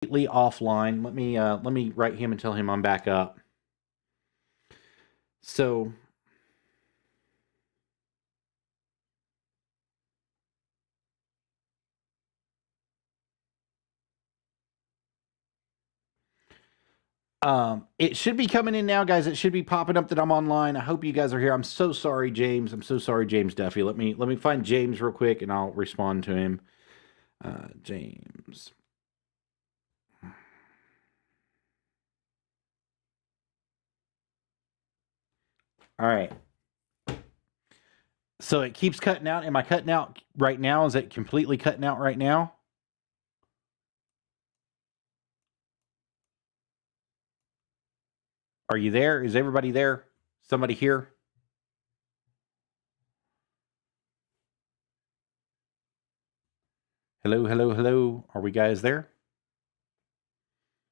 completely offline. Let me write him and tell him I'm back up. So it should be coming in now, guys. It should be popping up that I'm online. I hope you guys are here. I'm so sorry, James. I'm so sorry, James Duffy. Let me find James real quick and I'll respond to him. James. All right. So it keeps cutting out. Am I cutting out right now? Is it completely cutting out right now? Are you there? Is everybody there? Somebody here? Hello, hello, hello. Are we guys there?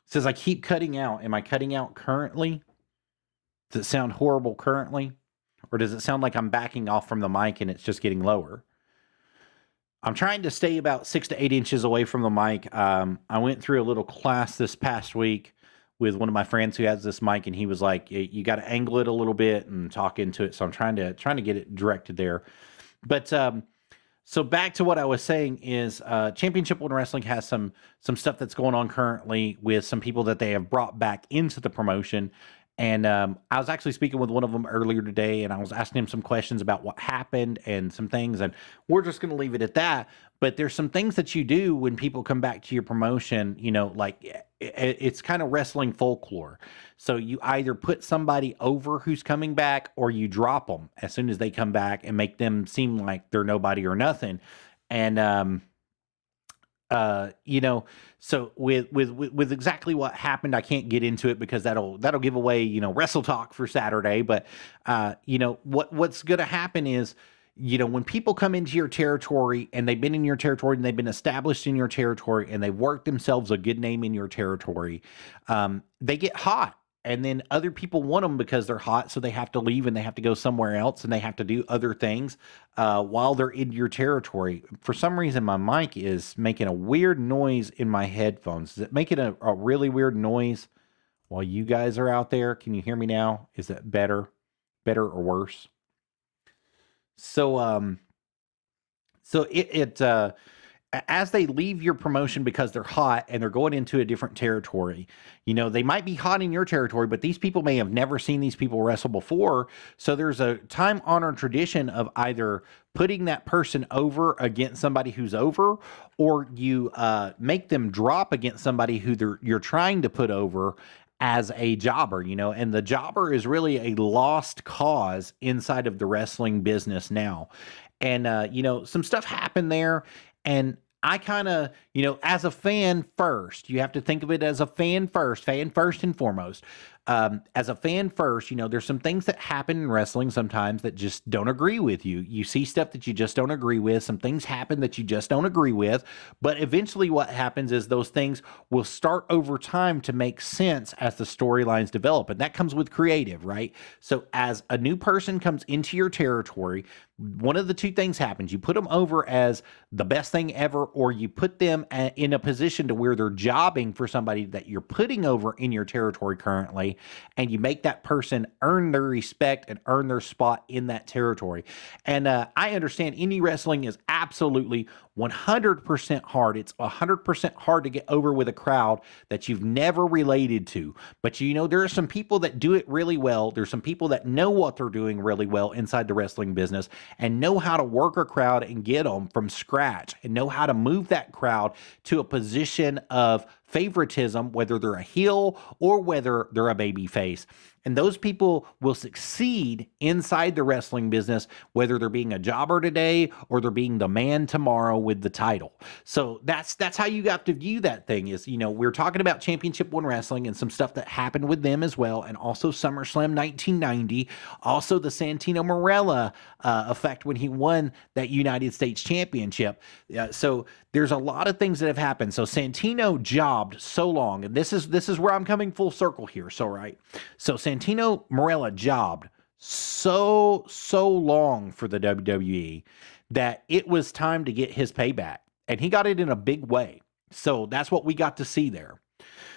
It says I keep cutting out. Am I cutting out currently? Does it sound horrible currently? Or does it sound like I'm backing off from the mic and it's just getting lower? I'm trying to stay about 6 to 8 inches away from the mic. I went through a little class this past week with one of my friends who has this mic, and he was like, "You got to angle it a little bit and talk into it." So I'm trying to get it directed there. But so back to what I was saying is, Championship One Wrestling has some stuff that's going on currently with some people that they have brought back into the promotion. And I was actually speaking with one of them earlier today, and I was asking him some questions about what happened and some things, and we're just going to leave it at that. But there's some things that you do when people come back to your promotion, you know, like it's kind of wrestling folklore. So you either put somebody over who's coming back, or you drop them as soon as they come back and make them seem like they're nobody or nothing. And you know, so with exactly what happened, I can't get into it because that'll give away, you know, Wrestle Talk for Saturday. But you know, what's going to happen is, you know, when people come into your territory and they've been in your territory and they've been established in your territory and they've worked themselves a good name in your territory, they get hot. And then other people want them because they're hot, so they have to leave and they have to go somewhere else and they have to do other things while they're in your territory. For some reason, my mic is making a weird noise in my headphones. Is it making a really weird noise while you guys are out there? Can you hear me now? Is that better or worse? So, as they leave your promotion because they're hot and they're going into a different territory, you know, they might be hot in your territory, but these people may have never seen these people wrestle before. So there's a time honored tradition of either putting that person over against somebody who's over, or you make them drop against somebody who you're trying to put over as a jobber, you know, and the jobber is really a lost cause inside of the wrestling business now. And, you know, some stuff happened there. And I kind of, you know, as a fan first, you have to think of it as a fan first and foremost. As a fan first, you know, there's some things that happen in wrestling sometimes that just don't agree with you. You see stuff that you just don't agree with. Some things happen that you just don't agree with. But eventually, what happens is those things will start over time to make sense as the storylines develop. And that comes with creative, right? So, as a new person comes into your territory, one of the two things happens. You put them over as the best thing ever, or you put them in a position to where they're jobbing for somebody that you're putting over in your territory currently, and you make that person earn their respect and earn their spot in that territory. And I understand indie wrestling is absolutely 100% hard. It's 100% hard to get over with a crowd that you've never related to. But you know, there are some people that do it really well. There's some people that know what they're doing really well inside the wrestling business and know how to work a crowd and get them from scratch and know how to move that crowd to a position of favoritism, whether they're a heel or whether they're a baby face. And those people will succeed inside the wrestling business, whether they're being a jobber today or they're being the man tomorrow with the title. So that's how you have to view that thing is, you know, we're talking about Championship One Wrestling and some stuff that happened with them as well. And also SummerSlam 1990, also the Santino Marella effect when he won that United States Championship. So there's a lot of things that have happened. So Santino jobbed so long, and this is where I'm coming full circle here. So right, so Santino Marella jobbed so long for the WWE that it was time to get his payback, and he got it in a big way. So that's what we got to see there.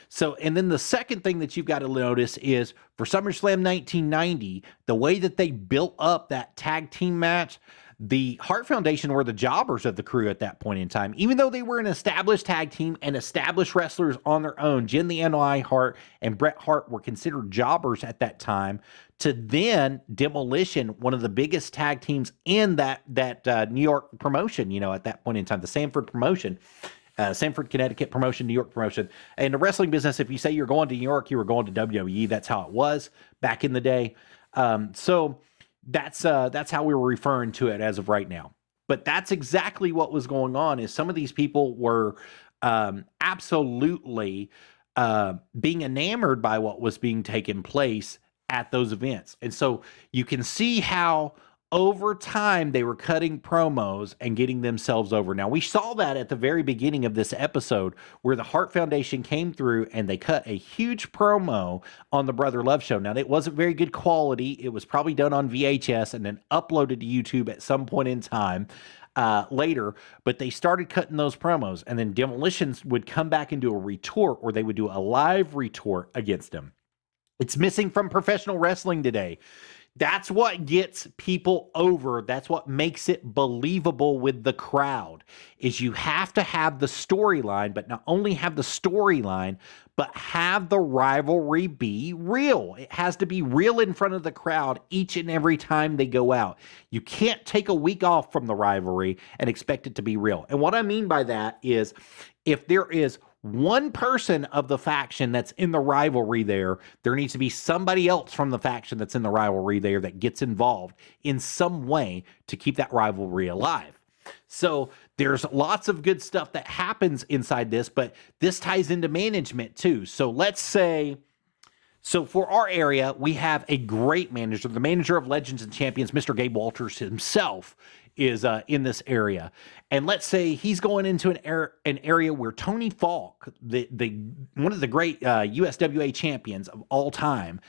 So, and then the second thing that you've got to notice is for SummerSlam 1990, the way that they built up that tag team match, the Hart Foundation were the jobbers of the crew at that point in time. Even though they were an established tag team and established wrestlers on their own, Jen the NOI Hart and Bret Hart were considered jobbers at that time. To then Demolition, one of the biggest tag teams in that New York promotion, at that point in time, the Sanford promotion. Sanford, Connecticut promotion, New York promotion. In the wrestling business, if you say you're going to New York, you were going to WWE. That's how it was back in the day. So that's how we were referring to it as of right now. But that's exactly what was going on. Is some of these people were absolutely being enamored by what was being taken place at those events. And so you can see how over time they were cutting promos and getting themselves over. Now, we saw that at the very beginning of this episode where the Hart Foundation came through and they cut a huge promo on the Brother Love show. Now, it wasn't very good quality. It was probably done on VHS and then uploaded to YouTube at some point in time later, but they started cutting those promos, and then Demolitions would come back and do a retort, or they would do a live retort against them. It's missing from professional wrestling today. That's what gets people over. That's what makes it believable with the crowd, is you have to have the storyline, but not only have the storyline, but have the rivalry be real. It has to be real in front of the crowd each and every time they go out. You can't take a week off from the rivalry and expect it to be real. And what I mean by that is if there is one person of the faction that's in the rivalry there needs to be somebody else from the faction that's in the rivalry there that gets involved in some way to keep that rivalry alive. So there's lots of good stuff that happens inside this, but this ties into management too. So let's say, so for our area, we have a great manager, the manager of Legends and Champions, Mr. Gabe Walters himself is in this area. And let's say he's going into an area where Tony Falk, the one of the great USWA champions of all time,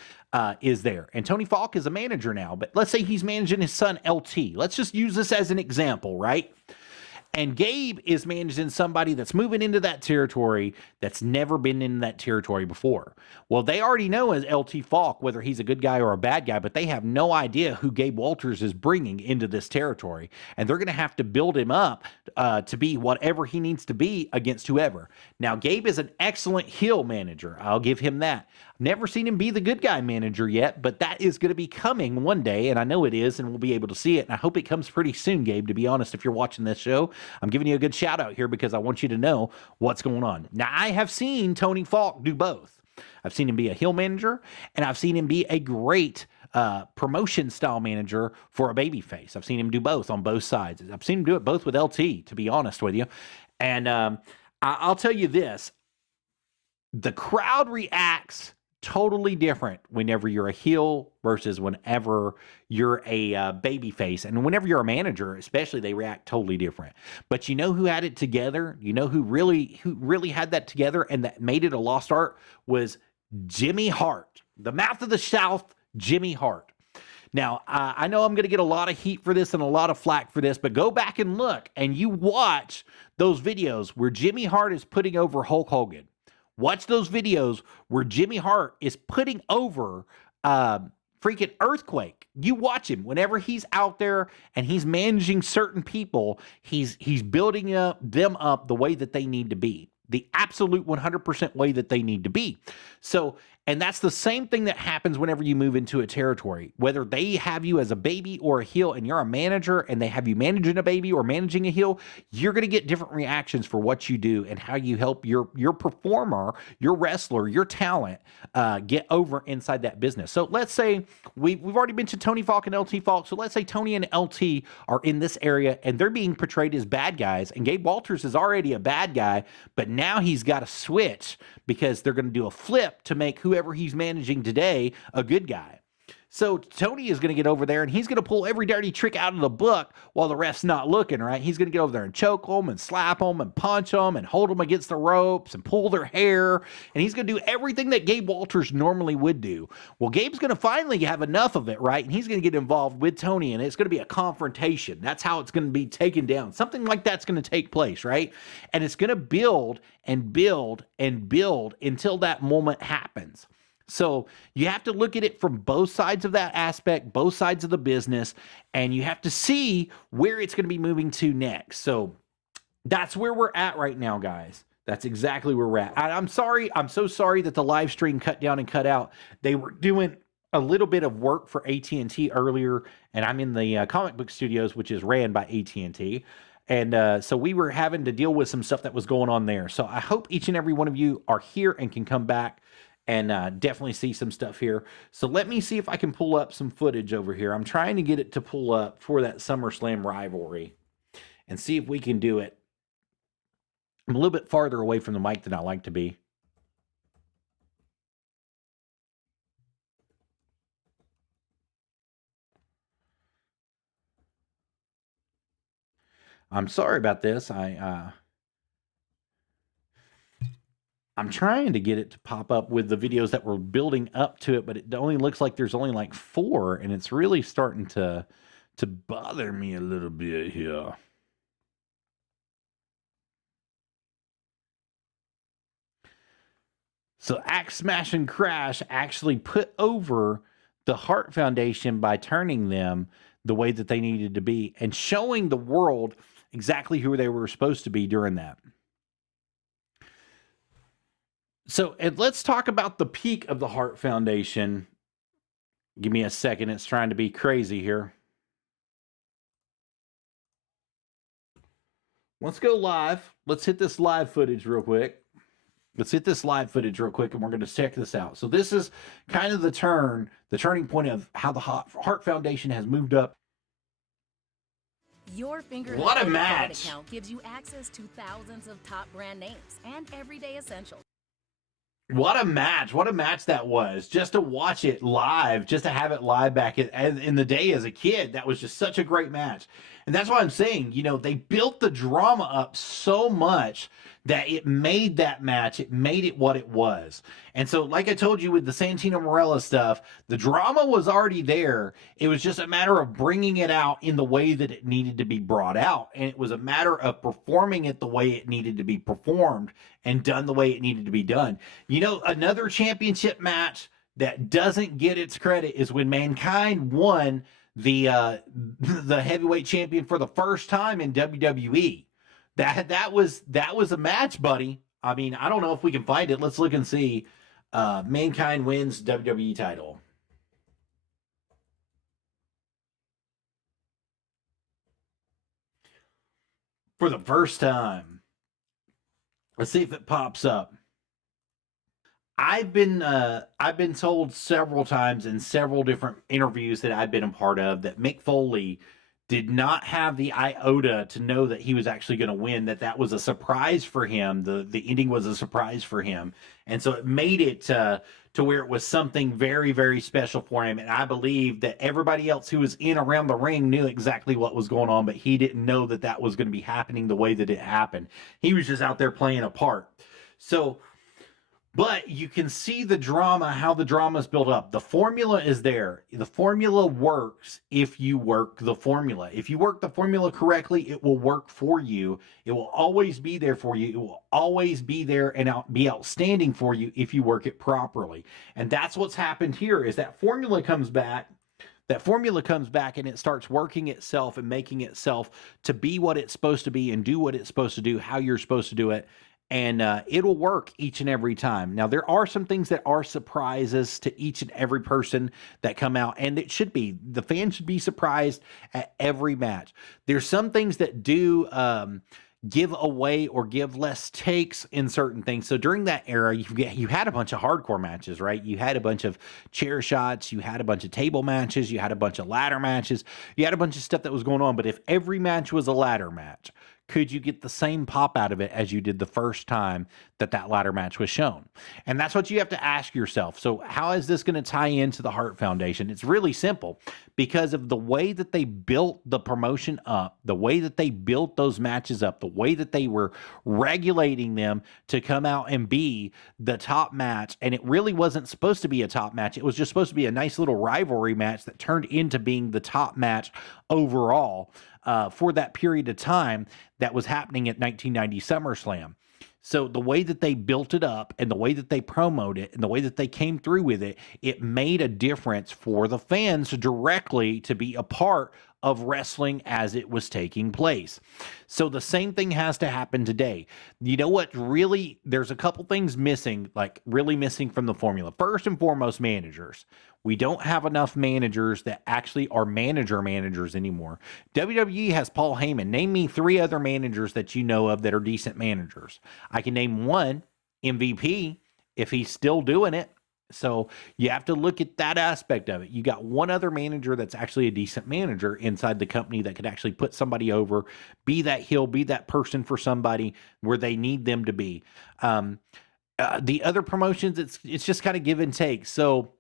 is there. And Tony Falk is a manager now, but let's say he's managing his son LT. Let's just use this as an example, right? And Gabe is managing somebody that's moving into that territory that's never been in that territory before. Well, they already know as LT Falk whether he's a good guy or a bad guy, but they have no idea who Gabe Walters is bringing into this territory. And they're going to have to build him up to be whatever he needs to be against whoever. Now, Gabe is an excellent heel manager. I'll give him that. Never seen him be the good guy manager yet, but that is going to be coming one day, and I know it is, and we'll be able to see it, and I hope it comes pretty soon, Gabe, to be honest. If you're watching this show, I'm giving you a good shout out here because I want you to know what's going on. Now, I have seen Tony Falk do both. I've seen him be a heel manager, and I've seen him be a great promotion style manager for a babyface. I've seen him do both on both sides. I've seen him do it both with LT, to be honest with you. And I'll tell you this, the crowd reacts totally different whenever you're a heel versus whenever you're a baby face. And whenever you're a manager, especially, they react totally different. But you know who had it together? You know who really had that together and that made it a lost art was Jimmy Hart. The mouth of the South, Jimmy Hart. Now, I know I'm going to get a lot of heat for this and a lot of flack for this, but go back and look and you watch those videos where Jimmy Hart is putting over Hulk Hogan. Watch those videos where Jimmy Hart is putting over freaking Earthquake. You watch him whenever he's out there and he's managing certain people, he's building them up the way that they need to be. The absolute 100% way that they need to be. So, and that's the same thing that happens whenever you move into a territory. Whether they have you as a baby or a heel and you're a manager and they have you managing a baby or managing a heel, you're going to get different reactions for what you do and how you help your performer, your wrestler, your talent get over inside that business. So let's say we've already mentioned Tony Falk and LT Falk. So let's say Tony and LT are in this area and they're being portrayed as bad guys. And Gabe Walters is already a bad guy, but now he's got to switch because they're going to do a flip to make whoever he's managing today a good guy. So Tony is going to get over there and he's going to pull every dirty trick out of the book while the ref's not looking, right? He's going to get over there and choke them and slap them and punch them and hold them against the ropes and pull their hair. And he's going to do everything that Gabe Walters normally would do. Well, Gabe's going to finally have enough of it, right? And he's going to get involved with Tony and it's going to be a confrontation. That's how it's going to be taken down. Something like that's going to take place, right? And it's going to build and build and build until that moment happens. So you have to look at it from both sides of that aspect, both sides of the business, and you have to see where it's going to be moving to next. So that's where we're at right now, guys. That's exactly where we're at. I'm sorry. I'm so sorry that the live stream cut down and cut out. They were doing a little bit of work for AT&T earlier, and I'm in the comic book studios, which is ran by AT&T. And so we were having to deal with some stuff that was going on there. So I hope each and every one of you are here and can come back and definitely see some stuff here. So let me see if I can pull up some footage over here. I'm trying to get it to pull up for that SummerSlam rivalry and see if we can do it. I'm a little bit farther away from the mic than I like to be. I'm sorry about this. I'm trying to get it to pop up with the videos that were building up to it, but it only looks like there's only like 4, and it's really starting to bother me a little bit here. So Axe Smash and Crash actually put over the Hart Foundation by turning them the way that they needed to be and showing the world exactly who they were supposed to be during that. So let's talk about the peak of the Hart Foundation. Give me a second. It's trying to be crazy here. Let's go live. Let's hit this live footage real quick. And we're going to check this out. So this is kind of the turning point of how the Hart Foundation has moved up. Your finger what a match account gives you access to thousands of top brand names and everyday essentials. What a match that was. Just to watch it live, just to have it live back in the day as a kid, that was just such a great match. And that's why I'm saying, they built the drama up so much that it made that match, it made it what it was. And so, like I told you with the Santino Marella stuff, the drama was already there. It was just a matter of bringing it out in the way that it needed to be brought out. And it was a matter of performing it the way it needed to be performed and done the way it needed to be done. Another championship match that doesn't get its credit is when Mankind won the heavyweight champion for the first time in WWE. That was a match, buddy. I mean, I don't know if we can find it. Let's look and see. Mankind wins WWE title. For the first time. Let's see if it pops up. I've been told several times in several different interviews that I've been a part of that Mick Foley did not have the iota to know that he was actually going to win, that was a surprise for him. The ending was a surprise for him. And so it made it to where it was something very, very special for him. And I believe that everybody else who was in around the ring knew exactly what was going on, but he didn't know that was going to be happening the way that it happened. He was just out there playing a part. So, but you can see the drama, how the drama is built up. The formula is there. The formula works if you work the formula. If you work the formula correctly, it will work for you. It will always be there for you. It will always be there and be outstanding for you if you work it properly. And that's what's happened here is that formula comes back. That formula comes back and it starts working itself and making itself to be what it's supposed to be and do what it's supposed to do, how you're supposed to do it. And it'll work each and every time. Now, there are some things that are surprises to each and every person that come out. And it should be. The fans should be surprised at every match. There's some things that do give away or give less takes in certain things. So during that era, you had a bunch of hardcore matches, right? You had a bunch of chair shots. You had a bunch of table matches. You had a bunch of ladder matches. You had a bunch of stuff that was going on. But if every match was a ladder match, could you get the same pop out of it as you did the first time that ladder match was shown? And that's what you have to ask yourself. So how is this going to tie into the Hart Foundation? It's really simple, because of the way that they built the promotion up, the way that they built those matches up, the way that they were regulating them to come out and be the top match. And it really wasn't supposed to be a top match. It was just supposed to be a nice little rivalry match that turned into being the top match overall for that period of time that was happening at 1990 SummerSlam. So the way that they built it up and the way that they promoted it and the way that they came through with it, it made a difference for the fans directly to be a part of wrestling as it was taking place. So the same thing has to happen today. You know what? Really, there's a couple things missing, like really missing from the formula. First and foremost, managers. We don't have enough managers that actually are managers anymore. WWE has Paul Heyman. Name me 3 other managers that you know of that are decent managers. I can name one, MVP, if he's still doing it. So you have to look at that aspect of it. You got one other manager that's actually a decent manager inside the company that could actually put somebody over, be that heel, be that person for somebody where they need them to be. The other promotions, it's just kind of give and take. So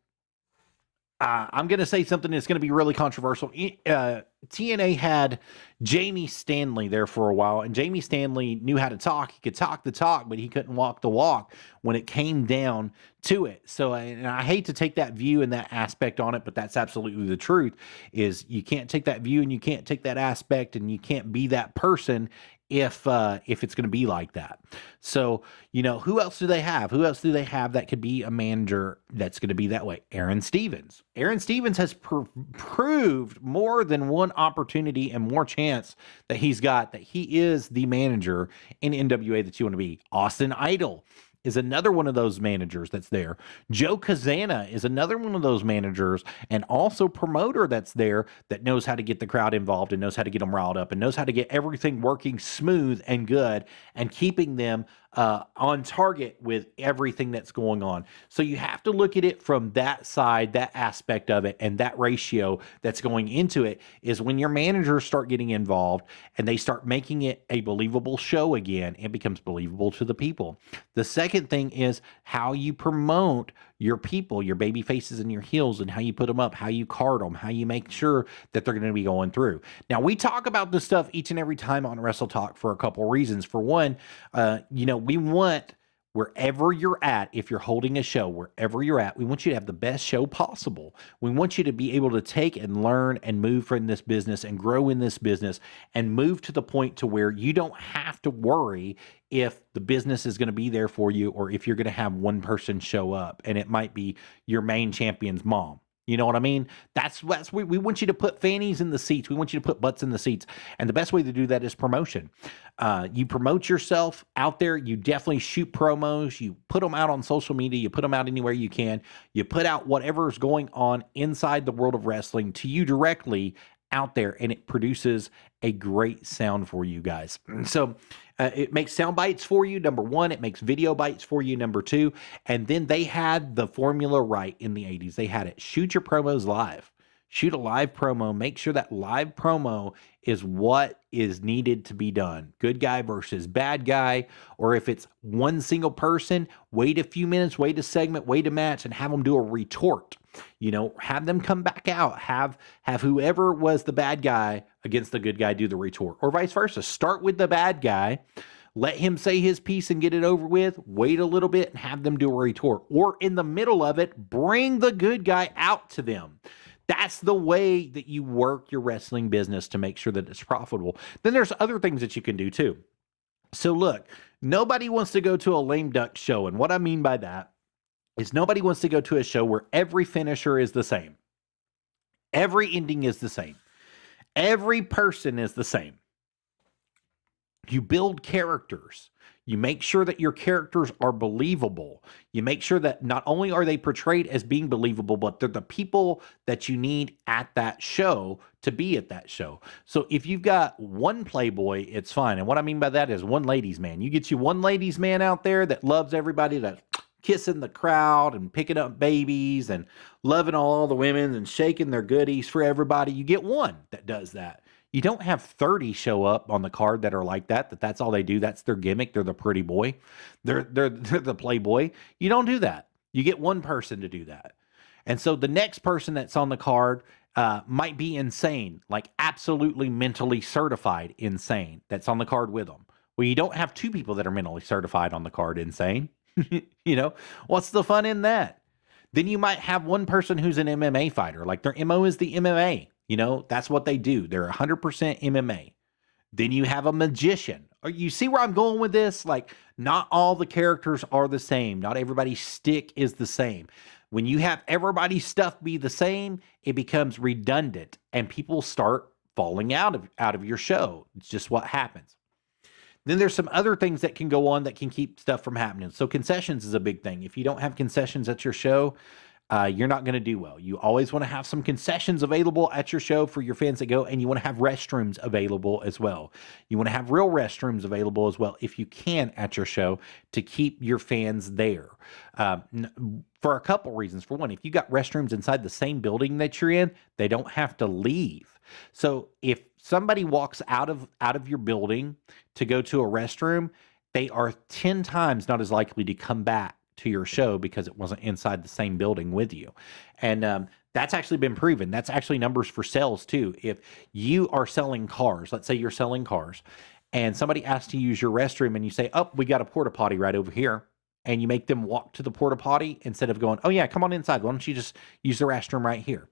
I'm going to say something that's going to be really controversial. TNA had Jamie Stanley there for a while, and Jamie Stanley knew how to talk. He could talk the talk, but he couldn't walk the walk when it came down to it. So, and I hate to take that view and that aspect on it, but that's absolutely the truth, is you can't take that view and you can't take that aspect and you can't be that person if it's going to be like that. So, you know, who else do they have? Who else do they have that could be a manager that's going to be that way? Aaron Stevens. Aaron Stevens has proved more than one opportunity and more chance that he's got that he is the manager in NWA that you want to be. Austin Idol is another one of those managers that's there. Joe Kazana is another one of those managers and also promoter that's there that knows how to get the crowd involved and knows how to get them riled up and knows how to get everything working smooth and good and keeping them on target with everything that's going on. So you have to look at it from that side, that aspect of it, and that ratio that's going into it is when your managers start getting involved and they start making it a believable show again, it becomes believable to the people. The second thing is how you promote your people, your baby faces and your heels, and how you put them up, how you card them, how you make sure that they're going to be going through. Now, we talk about this stuff each and every time on Wrestle Talk for a couple reasons. For one, you know, we want wherever you're at, if you're holding a show, wherever you're at, we want you to have the best show possible. We want you to be able to take and learn and move from this business and grow in this business and move to the point to where you don't have to worry if the business is going to be there for you or if you're going to have one person show up and it might be your main champion's mom. You know what I mean? That's we want you to put fannies in the seats. We want you to put butts in the seats. And the best way to do that is promotion. You promote yourself out there. You definitely shoot promos. You put them out on social media. You put them out anywhere you can. You put out whatever is going on inside the world of wrestling to you directly out there, and it produces a great sound for you guys. So it makes sound bites for you, number one. It makes video bites for you, number two. And then they had the formula right in the 80s. They had it. Shoot your promos live. Shoot a live promo. Make sure that live promo is what is needed to be done. Good guy versus bad guy. Or if it's one single person, wait a few minutes, wait a segment, wait a match, and have them do a retort. You know, have them come back out. Have whoever was the bad guy against the good guy do the retort. Or vice versa. Start with the bad guy. Let him say his piece and get it over with. Wait a little bit and have them do a retort. Or in the middle of it, bring the good guy out to them. That's the way that you work your wrestling business to make sure that it's profitable. Then there's other things that you can do too. So look, nobody wants to go to a lame duck show. And what I mean by that is nobody wants to go to a show where every finisher is the same. Every ending is the same. Every person is the same. You build characters. You make sure that your characters are believable. You make sure that not only are they portrayed as being believable, but they're the people that you need at that show to be at that show. So if you've got one playboy, it's fine. And what I mean by that is one ladies' man. You get you one ladies' man out there that loves everybody, that's kissing the crowd and picking up babies and loving all the women and shaking their goodies for everybody. You get one that does that. You don't have 30 show up on the card that are like that's all they do. That's their gimmick. They're the pretty boy. They're the playboy. You don't do that. You get one person to do that. And so the next person that's on the card might be insane, like absolutely mentally certified insane that's on the card with them. Well, you don't have two people that are mentally certified on the card insane. You know, what's the fun in that? Then you might have one person who's an MMA fighter, like their MO is the MMA. You know, that's what they do. They're 100% MMA. Then you have a magician. You see where I'm going with this? Like, not all the characters are the same. Not everybody's stick is the same. When you have everybody's stuff be the same, it becomes redundant and people start falling out of your show. It's just what happens. Then there's some other things that can go on that can keep stuff from happening. So concessions is a big thing. If you don't have concessions at your show, you're not going to do well. You always want to have some concessions available at your show for your fans that go, and you want to have restrooms available as well. You want to have real restrooms available as well, if you can, at your show to keep your fans there. For a couple reasons. For one, if you got restrooms inside the same building that you're in, they don't have to leave. So if somebody walks out of your building to go to a restroom, they are 10 times not as likely to come back to your show because it wasn't inside the same building with you. And that's actually been proven. That's actually numbers for sales too. If you are selling cars, let's say you're selling cars, and somebody asks to use your restroom and you say, oh, we got a porta potty right over here. And you make them walk to the porta potty instead of going, oh yeah, come on inside. Why don't you just use the restroom right here?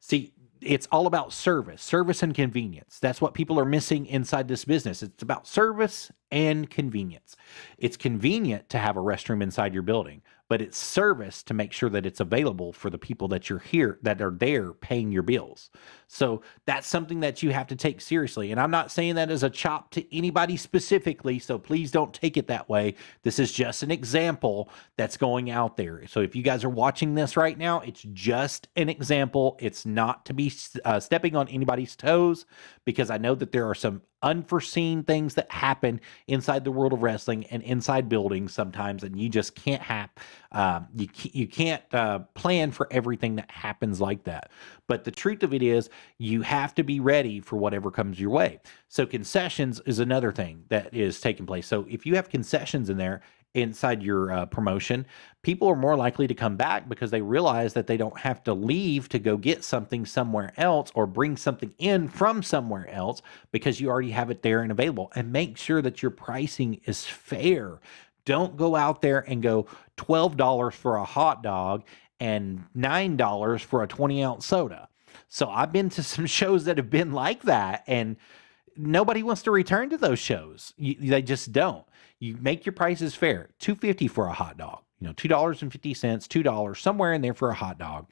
See, it's all about service and convenience. That's what people are missing inside this business. It's about service and convenience. It's convenient to have a restroom inside your building, but it's service to make sure that it's available for the people that you're here, that are there paying your bills. So that's something that you have to take seriously. And I'm not saying that as a chop to anybody specifically, so please don't take it that way. This is just an example that's going out there. So if you guys are watching this right now, it's just an example. It's not to be stepping on anybody's toes, because I know that there are some unforeseen things that happen inside the world of wrestling and inside buildings sometimes, and you just can't have you can't plan for everything that happens like that. But the truth of it is, you have to be ready for whatever comes your way. So concessions is another thing that is taking place. So if you have concessions in there inside your promotion, people are more likely to come back because they realize that they don't have to leave to go get something somewhere else or bring something in from somewhere else, because you already have it there and available. And make sure that your pricing is fair. Don't go out there and go $12 for a hot dog and $9 for a 20-ounce soda. So I've been to some shows that have been like that, and nobody wants to return to those shows. They just don't. You make your prices fair. $2.50 for a hot dog. You know, $2.50, $2, somewhere in there for a hot dog.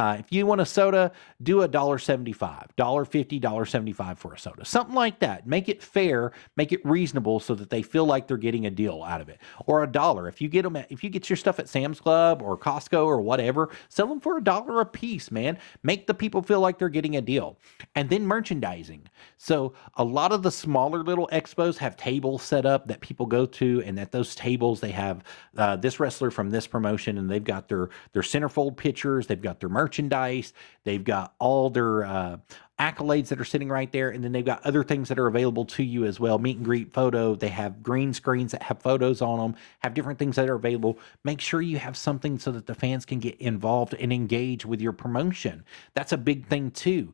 If you want a soda, do $1.75, $1.50, $1.75 for a soda, something like that. Make it fair, make it reasonable, so that they feel like they're getting a deal out of it. Or $1 if you get them if you get your stuff at Sam's Club or Costco or whatever, sell them for $1 a piece, man. Make the people feel like they're getting a deal. And then merchandising. So a lot of the smaller little expos have tables set up that people go to, and at those tables they have this wrestler from this promotion, and they've got their centerfold pictures, they've got their merchandise, they've got all their accolades that are sitting right there, and then they've got other things that are available to you as well. Meet and greet photo, they have green screens that have photos on them, have different things that are available. Make sure you have something so that the fans can get involved and engage with your promotion. That's a big thing too.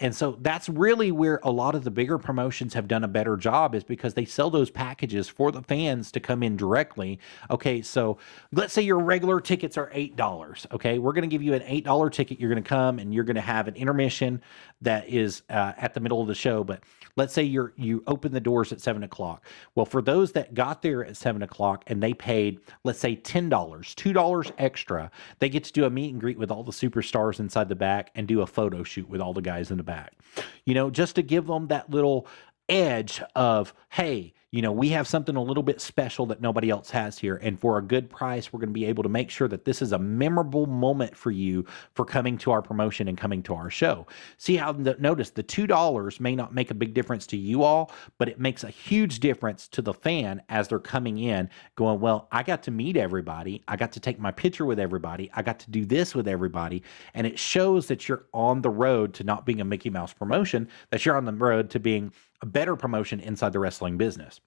And so that's really where a lot of the bigger promotions have done a better job, is because they sell those packages for the fans to come in directly. Okay, so let's say your regular tickets are $8. Okay, we're going to give you an $8 ticket. You're going to come and you're going to have an intermission that is at the middle of the show. But let's say you open the doors at 7 o'clock. Well, for those that got there at 7 o'clock and they paid, let's say $10, $2 extra, they get to do a meet and greet with all the superstars inside the back and do a photo shoot with all the guys in the back. You know, just to give them that little edge of, hey, You know, we have something a little bit special that nobody else has here. And for a good price, we're going to be able to make sure that this is a memorable moment for you for coming to our promotion and coming to our show. See how, notice the $2 may not make a big difference to you all, but it makes a huge difference to the fan as they're coming in going, well, I got to meet everybody. I got to take my picture with everybody. I got to do this with everybody. And it shows that you're on the road to not being a Mickey Mouse promotion, that you're on the road to being a better promotion inside the wrestling business.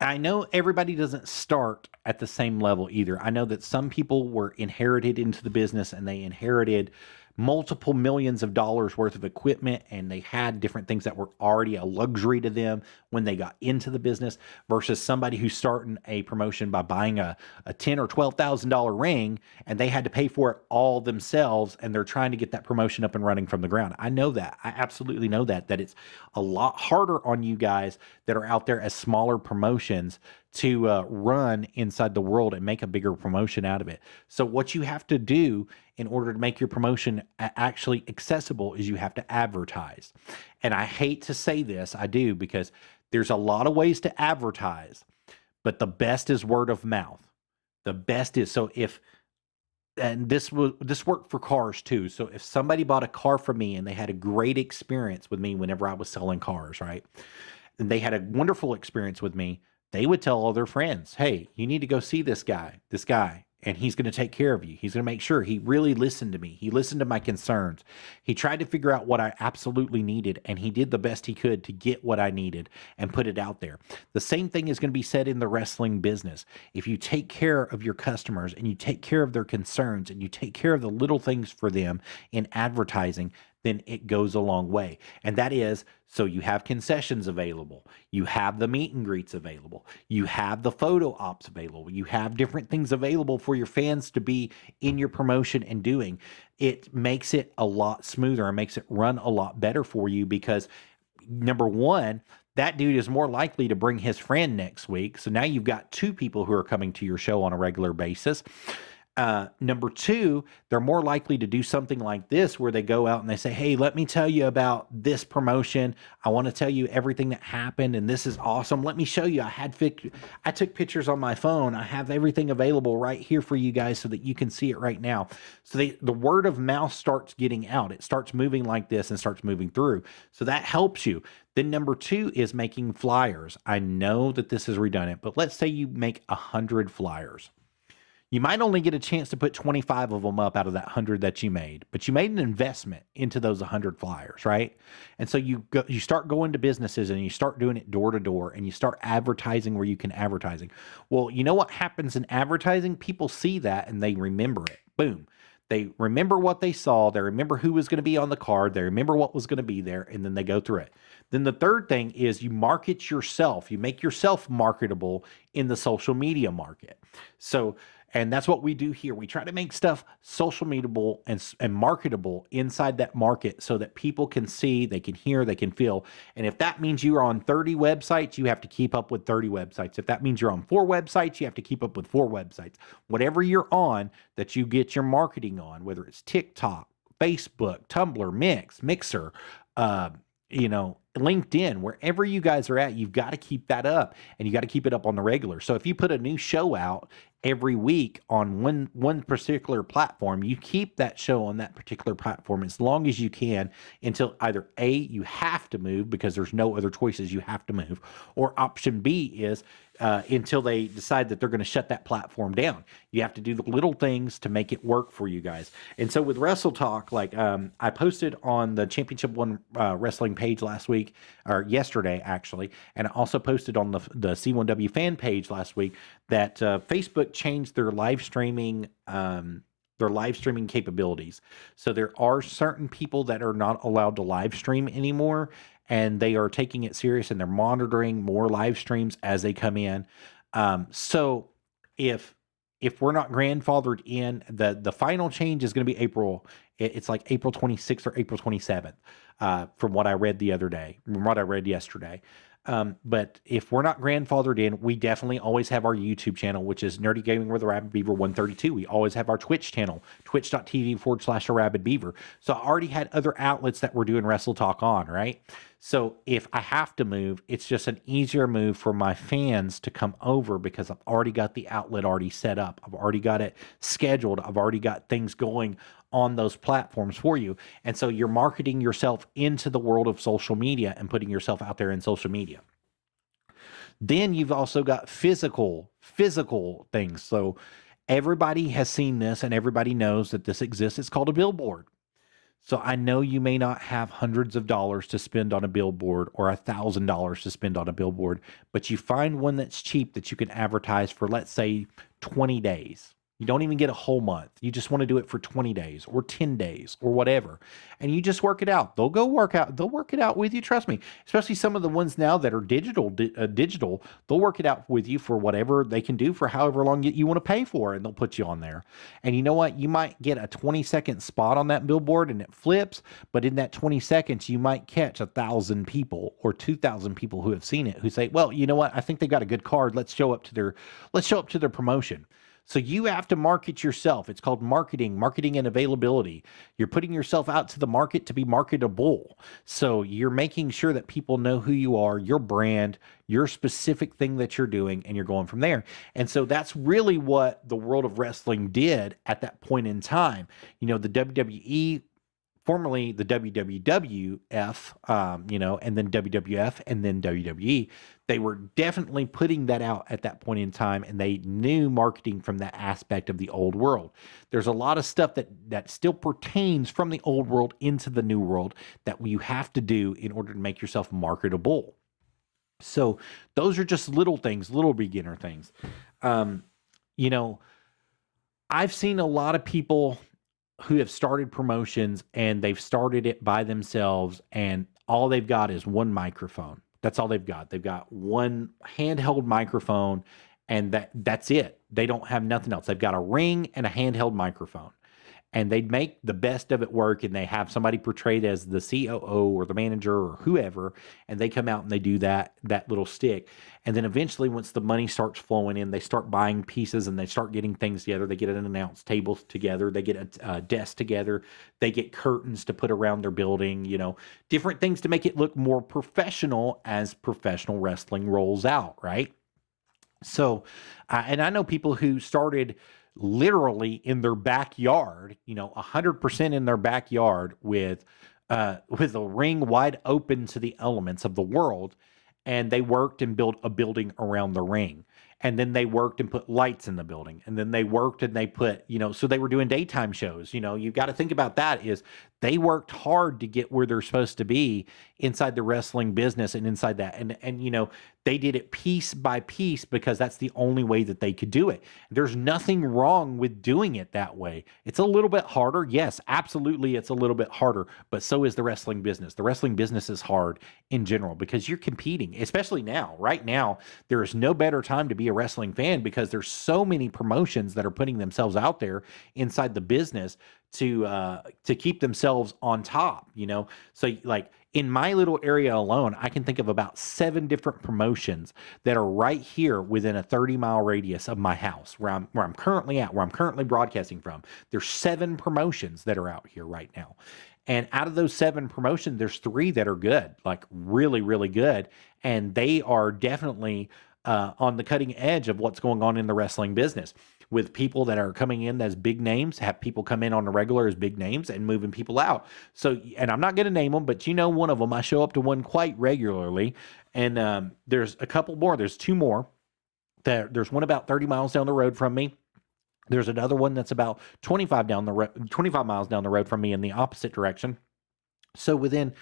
I know everybody doesn't start at the same level either. I know that some people were inherited into the business and they inherited multiple millions of dollars worth of equipment, and they had different things that were already a luxury to them when they got into the business, versus somebody who's starting a promotion by buying a $10,000 or $12,000 ring, and they had to pay for it all themselves, and they're trying to get that promotion up and running from the ground. I know that. I absolutely know that it's a lot harder on you guys that are out there as smaller promotions to run inside the world and make a bigger promotion out of it. So what you have to do in order to make your promotion actually accessible is you have to advertise. And I hate to say this, I do, because there's a lot of ways to advertise, but the best is word of mouth. The best is, so if, and this worked for cars too. So if somebody bought a car from me and they had a great experience with me whenever I was selling cars, right? And they had a wonderful experience with me, they would tell all their friends, hey, you need to go see this guy, and he's going to take care of you. He's going to make sure. He really listened to me. He listened to my concerns. He tried to figure out what I absolutely needed, and he did the best he could to get what I needed and put it out there. The same thing is going to be said in the wrestling business. If you take care of your customers and you take care of their concerns and you take care of the little things for them in advertising, then it goes a long way. And that is, so you have concessions available, you have the meet and greets available, you have the photo ops available, you have different things available for your fans to be in your promotion and doing. It makes it a lot smoother and makes it run a lot better for you, because number one, that dude is more likely to bring his friend next week. So now you've got two people who are coming to your show on a regular basis. Number two, they're more likely to do something like this where they go out and they say, hey, let me tell you about this promotion. I want to tell you everything that happened, and this is awesome. Let me show you. I took pictures on my phone. I have everything available right here for you guys so that you can see it right now. So the word of mouth starts getting out. It starts moving like this and starts moving through. So that helps you. Then number two is making flyers. I know that this is redundant, but let's say you make 100 flyers. You might only get a chance to put 25 of them up out of that 100 that you made, but you made an investment into those 100 flyers, right? And so you start going to businesses and you start doing it door to door, and you start advertising where you can advertising. Well, you know what happens in advertising? People see that and they remember it. Boom. They remember what they saw. They remember who was going to be on the card. They remember what was going to be there, and then they go through it. Then the third thing is you market yourself. You make yourself marketable in the social media market. And that's what we do here. We try to make stuff social mediable and marketable inside that market so that people can see, they can hear, they can feel. And if that means you are on 30 websites, you have to keep up with 30 websites. If that means you're on 4 websites, you have to keep up with 4 websites. Whatever you're on that you get your marketing on, whether it's TikTok, Facebook, Tumblr, Mixer, LinkedIn, wherever you guys are at, you've got to keep that up, and you got to keep it up on the regular. So if you put a new show out every week on one particular platform, you keep that show on that particular platform as long as you can until either A, you have to move because there's no other choices, you have to move, or option B is until they decide that they're going to shut that platform down. You have to do the little things to make it work for you guys. And so with Wrestle Talk, I posted on the Championship One Wrestling page last week, or yesterday actually, and I also posted on the C1W fan page last week that Facebook changed their live streaming capabilities. So there are certain people that are not allowed to live stream anymore, and they are taking it serious, and they're monitoring more live streams as they come in. So if we're not grandfathered in, the final change is going to be April. It's like April 26th or April 27th, from what I read the other day, from what I read yesterday. But if we're not grandfathered in, we definitely always have our YouTube channel, which is Nerdy Gaming with Arabbidb3aver 132. We always have our Twitch channel, twitch.tv/Arabbidb3aver. So I already had other outlets that were doing Wrestle Talk on, right? So if I have to move, it's just an easier move for my fans to come over because I've already got the outlet already set up. I've already got it scheduled. I've already got things going on those platforms for you. And so you're marketing yourself into the world of social media and putting yourself out there in social media. Then you've also got physical things. So everybody has seen this and everybody knows that this exists. It's called a billboard. So I know you may not have hundreds of dollars to spend on a billboard or $1,000 to spend on a billboard, but you find one that's cheap that you can advertise for, let's say, 20 days. You don't even get a whole month. You just want to do it for 20 days or 10 days or whatever. And you just work it out. They'll work it out with you. Trust me. Especially some of the ones now that are digital, they'll work it out with you for whatever they can do for however long you want to pay for, and they'll put you on there. And you know what? You might get a 20-second spot on that billboard and it flips, but in that 20 seconds, you might catch 1,000 people or 2,000 people who have seen it who say, well, you know what? I think they got a good card. Let's show up to their promotion. So you have to market yourself. It's called marketing and availability. You're putting yourself out to the market to be marketable. So you're making sure that people know who you are, your brand, your specific thing that you're doing, and you're going from there. And so that's really what the world of wrestling did at that point in time. You know, the WWE, formerly the WWF, and then WWF, and then WWE, they were definitely putting that out at that point in time, and they knew marketing from that aspect of the old world. There's a lot of stuff that still pertains from the old world into the new world that you have to do in order to make yourself marketable. So those are just little things, little beginner things. I've seen a lot of people who have started promotions and they've started it by themselves, and all they've got is one microphone. That's all they've got. They've got one handheld microphone, and that's it. They don't have nothing else. They've got a ring and a handheld microphone, and they make the best of it work, and they have somebody portrayed as the COO or the manager or whoever, and they come out and they do that little stick. And then eventually, once the money starts flowing in, they start buying pieces and they start getting things together. They get an announce table together. They get a desk together. They get curtains to put around their building, different things to make it look more professional as professional wrestling rolls out, right? So, and I know people who started literally in their backyard, 100% in their backyard with a ring wide open to the elements of the world. And they worked and built a building around the ring. And then they worked and put lights in the building. And then they worked and they put, so they were doing daytime shows. You've got to think about that is they worked hard to get where they're supposed to be inside the wrestling business and inside that. And they did it piece by piece because that's the only way that they could do it. There's nothing wrong with doing it that way. It's a little bit harder. Yes, absolutely. It's a little bit harder, but so is the wrestling business. The wrestling business is hard in general because you're competing, especially now. Right now, there is no better time to be a wrestling fan because there's so many promotions that are putting themselves out there inside the business to keep themselves on top, So like in my little area alone, I can think of about 7 different promotions that are right here within a 30-mile radius of my house where I'm currently at, where I'm currently broadcasting from. There's 7 promotions that are out here right now. And out of those 7 promotions, there's 3 that are good, like really, really good. And they are definitely on the cutting edge of what's going on in the wrestling business, with people that are coming in as big names, have people come in on the regular as big names and moving people out. So, and I'm not going to name them, but one of them, I show up to one quite regularly. And there's a couple more. There's 2 more. There's one about 30 miles down the road from me. There's another one that's about 25 miles down the road from me in the opposite direction. So within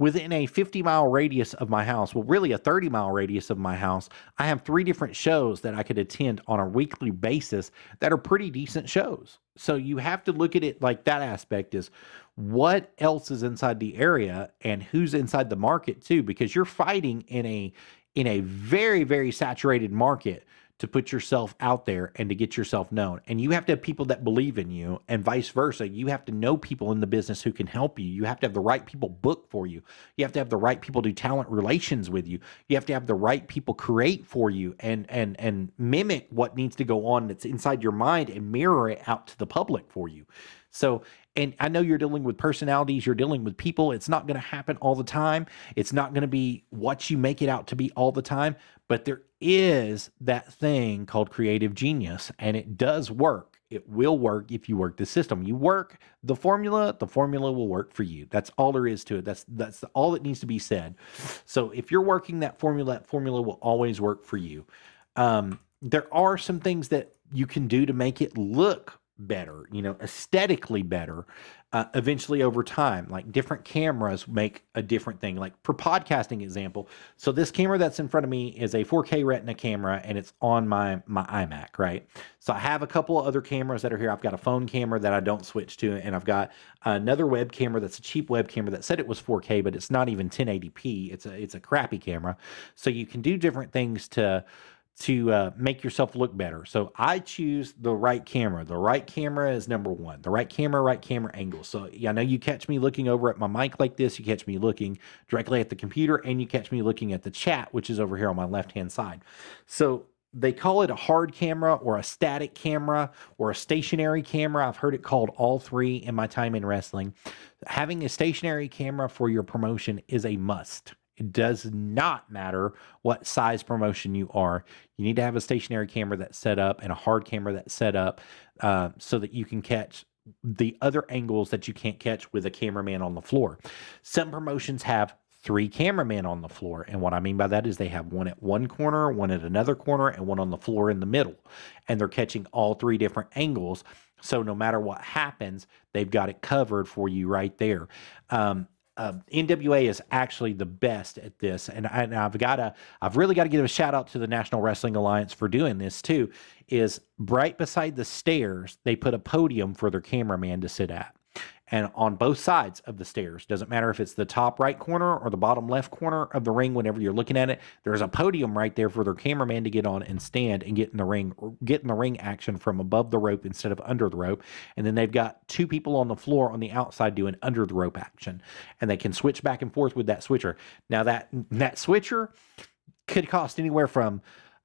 a 50-mile radius of my house, well, really a 30-mile radius of my house, I have 3 different shows that I could attend on a weekly basis that are pretty decent shows. So you have to look at it like that aspect is what else is inside the area and who's inside the market too, because you're fighting in a very, very saturated market to put yourself out there and to get yourself known. And you have to have people that believe in you, and vice versa. You have to know people in the business who can help you. You have to have the right people book for you. You have to have the right people do talent relations with you. You have to have the right people create for you and mimic what needs to go on that's inside your mind and mirror it out to the public for you. So, and I know you're dealing with personalities, you're dealing with people. It's not going to happen all the time. It's not going to be what you make it out to be all the time, but there is that thing called creative genius, and it does work. It will work if you work the system. You work the formula will work for you. That's all there is to it. That's all that needs to be said. So if you're working that formula will always work for you. There are some things that you can do to make it look better, aesthetically better, eventually over time. Like different cameras make a different thing. Like for podcasting example, so this camera that's in front of me is a 4K Retina camera, and it's on my iMac, right? So I have a couple of other cameras that are here. I've got a phone camera that I don't switch to, and I've got another web camera that's a cheap web camera that said it was 4K, but it's not even 1080p. It's a crappy camera. So you can do different things to make yourself look better. So I choose the right camera. The right camera is number one. The right camera angle. So I know you catch me looking over at my mic like this. You catch me looking directly at the computer, and you catch me looking at the chat, which is over here on my left-hand side. So they call it a hard camera or a static camera or a stationary camera. I've heard it called all three in my time in wrestling. Having a stationary camera for your promotion is a must. It does not matter what size promotion you are. You need to have a stationary camera that's set up and a hard camera that's set up so that you can catch the other angles that you can't catch with a cameraman on the floor. Some promotions have 3 cameramen on the floor. And what I mean by that is they have one at one corner, one at another corner, and one on the floor in the middle. And they're catching all 3 different angles. So no matter what happens, they've got it covered for you right there. NWA is actually the best at this, and I've really got to give a shout out to the National Wrestling Alliance for doing this too. Is right beside the stairs, they put a podium for their cameraman to sit at. And on both sides of the stairs, doesn't matter if it's the top right corner or the bottom left corner of the ring, whenever you're looking at it, there's a podium right there for their cameraman to get on and stand and get in the ring action from above the rope instead of under the rope. And then they've got 2 people on the floor on the outside doing under the rope action, and they can switch back and forth with that switcher. Now that switcher could cost anywhere from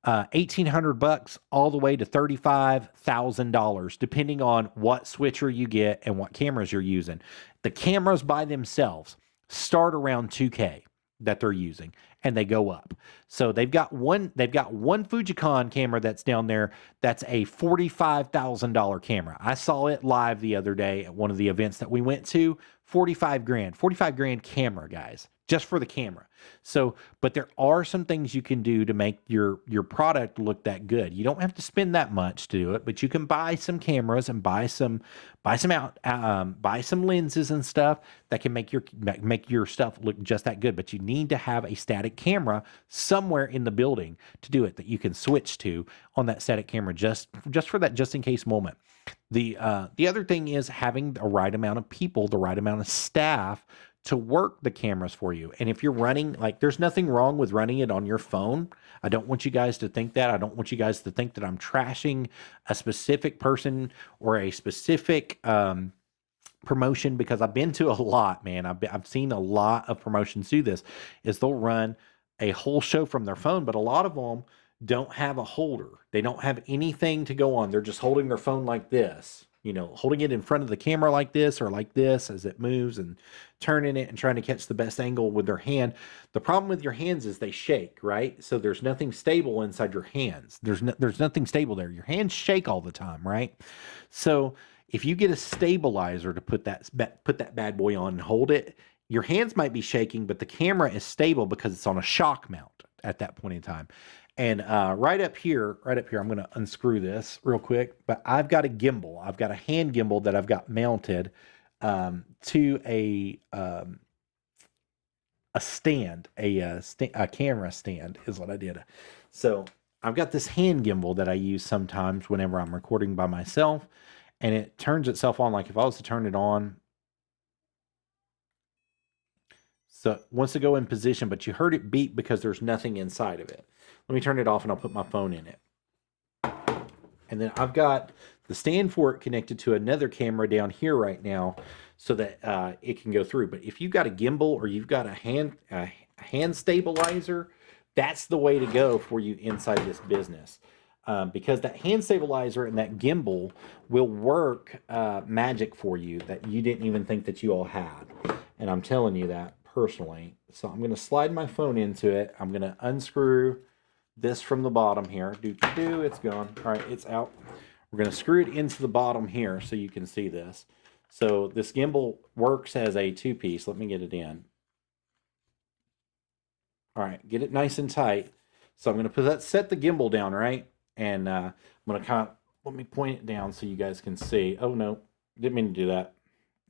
$1,800 all the way to $35,000, depending on what switcher you get and what cameras you're using. The cameras by themselves start around $2K that they're using, and they go up. So they've got one Fujicon camera that's down there that's a $45,000 camera. I saw it live the other day at one of the events that we went to. $45,000 camera, guys, just for the camera. So, but there are some things you can do to make your product look that good. You don't have to spend that much to do it, but you can buy some cameras and buy some lenses and stuff that can make your stuff look just that good. But you need to have a static camera somewhere in the building to do it, that you can switch to on that static camera just for that just in case moment. The other thing is having the right amount of people, the right amount of staff to work the cameras for you. And if you're running, like, there's nothing wrong with running it on your phone. I don't want you guys to think that. I don't want you guys to think that I'm trashing a specific person or a specific promotion, because I've been to a lot, man. I've seen a lot of promotions do this, is they'll run a whole show from their phone, but a lot of them don't have a holder. They don't have anything to go on. They're just holding their phone like this, holding it in front of the camera like this or like this as it moves, and turning it and trying to catch the best angle with their hand. The problem with your hands is they shake, right? So there's nothing stable inside your hands. There's nothing stable there. Your hands shake all the time, right? So if you get a stabilizer to put that bad boy on and hold it, your hands might be shaking, but the camera is stable because it's on a shock mount at that point in time. And right up here, I'm going to unscrew this real quick, but I've got a gimbal. I've got a hand gimbal that I've got mounted to a stand, a camera stand is what I did. So I've got this hand gimbal that I use sometimes whenever I'm recording by myself, and it turns itself on. Like if I was to turn it on, so it wants to go in position, but you heard it beep because there's nothing inside of it. Let me turn it off and I'll put my phone in it. And then I've got the stand for it connected to another camera down here right now so that it can go through. But if you've got a gimbal or you've got a hand stabilizer, that's the way to go for you inside this business. Because that hand stabilizer and that gimbal will work magic for you that you didn't even think that you all had. And I'm telling you that personally. So I'm going to slide my phone into it. I'm going to unscrew this from the bottom here. It's gone. All right, it's out. We're going to screw it into the bottom here so you can see this. So this gimbal works as a two-piece. Let me get it in. All right, get it nice and tight. So I'm going to set the gimbal down, right? And I'm going to let me point it down so you guys can see. Oh, no, didn't mean to do that.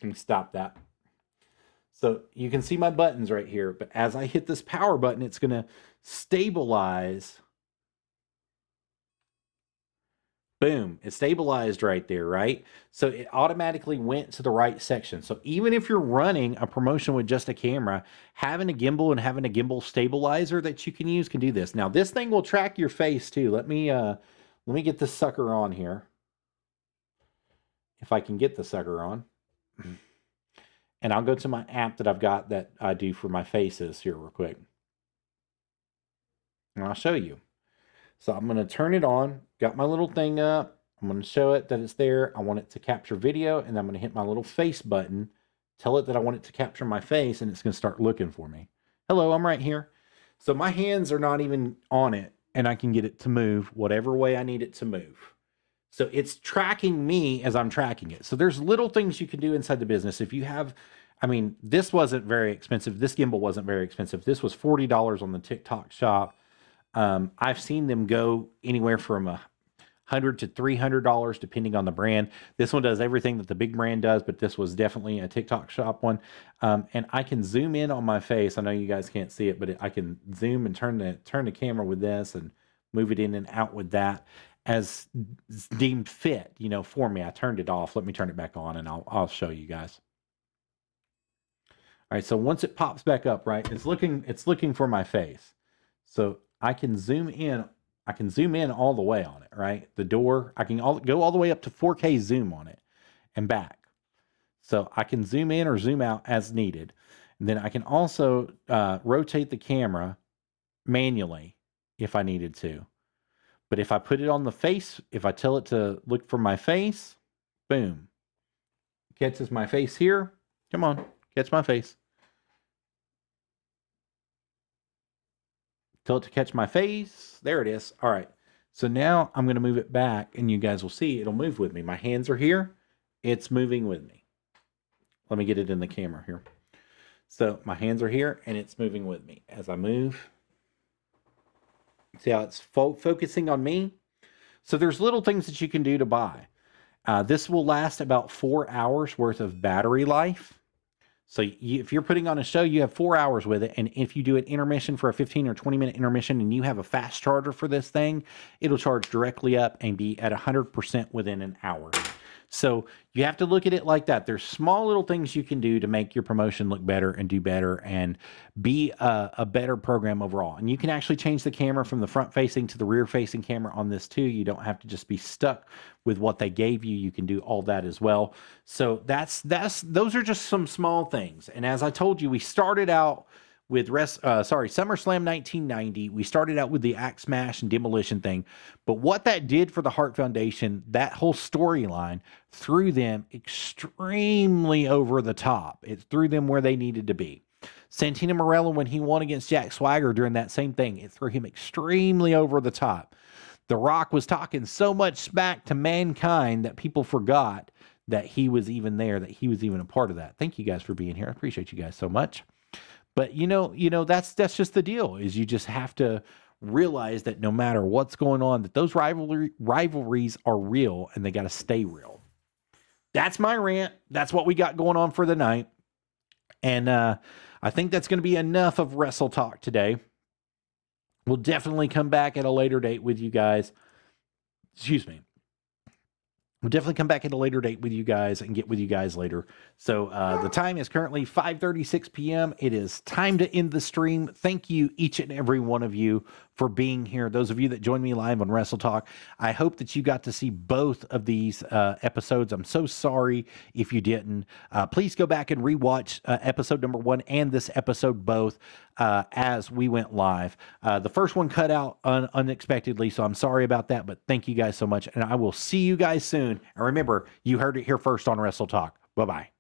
Let me stop that. So you can see my buttons right here, but as I hit this power button, it's going to stabilize. Boom, it stabilized right there, right? So it automatically went to the right section. So even if you're running a promotion with just a camera, having a gimbal and having a gimbal stabilizer that you can use can do this. Now this thing will track your face too. Let me get this sucker on here. If I can get the sucker on. And I'll go to my app that I've got that I do for my faces here real quick. And I'll show you. So I'm going to turn it on. Got my little thing up. I'm going to show it that it's there. I want it to capture video, and I'm going to hit my little face button. Tell it that I want it to capture my face, and it's going to start looking for me. Hello, I'm right here. So my hands are not even on it, and I can get it to move whatever way I need it to move. So it's tracking me as I'm tracking it. So there's little things you can do inside the business. If you have, I mean, this wasn't very expensive. This gimbal wasn't very expensive. This was $40 on the TikTok shop. I've seen them go anywhere from $100 to $300 depending on the brand. This one does everything that the big brand does, but this was definitely a TikTok shop one. And I can zoom in on my face. I know you guys can't see it, but I can zoom and turn the camera with this and move it in and out with that as deemed fit, you know, for me. I turned it off. Let me turn it back on and I'll show you guys. All right, so once it pops back up, right, it's looking for my face. So I can zoom in. I can zoom in all the way on it, right? The door, I can go all the way up to 4K zoom on it and back. So I can zoom in or zoom out as needed. And then I can also rotate the camera manually if I needed to. But if I put it on the face, if I tell it to look for my face, boom. Catches my face here. Come on, catch my face. Tell it to catch my face. There it is. All right. So now I'm going to move it back and you guys will see it'll move with me. My hands are here. It's moving with me. Let me get it in the camera here. So my hands are here and it's moving with me as I move. See how it's focusing on me? So there's little things that you can do to buy. This will last about 4 hours worth of battery life. So if you're putting on a show, you have 4 hours with it. And if you do an intermission for a 15 or 20-minute intermission and you have a fast charger for this thing, it'll charge directly up and be at 100% within an hour. So you have to look at it like that. There's small little things you can do to make your promotion look better and do better and be a better program overall. And you can actually change the camera from the front facing to the rear facing camera on this too. You don't have to just be stuck with what they gave you. You can do all that as well. So those are just some small things. And as I told you, we started out with SummerSlam 1990. We started out with the Axe Smash and Demolition thing. But what that did for the Hart Foundation, that whole storyline threw them extremely over the top. It threw them where they needed to be. Santino Marella, when he won against Jack Swagger during that same thing, it threw him extremely over the top. The Rock was talking so much smack to Mankind that people forgot that he was even there, that he was even a part of that. Thank you guys for being here. I appreciate you guys so much. But you know, that's just the deal, is you just have to realize that no matter what's going on, that those rivalries are real and they got to stay real. That's my rant. That's what we got going on for the night. And I think that's going to be enough of Wrestle Talk today. We'll definitely come back at a later date with you guys. Excuse me. We'll definitely come back at a later date with you guys and get with you guys later. So the time is currently 5:36 p.m. It is time to end the stream. Thank you, each and every one of you, for being here. Those of you that joined me live on Wrestle Talk, I hope that you got to see both of these episodes. I'm so sorry if you didn't. Please go back and rewatch episode number 1 and this episode both as we went live. The first one cut out unexpectedly, so I'm sorry about that, but thank you guys so much, and I will see you guys soon. And remember, you heard it here first on Wrestle Talk. Bye-bye.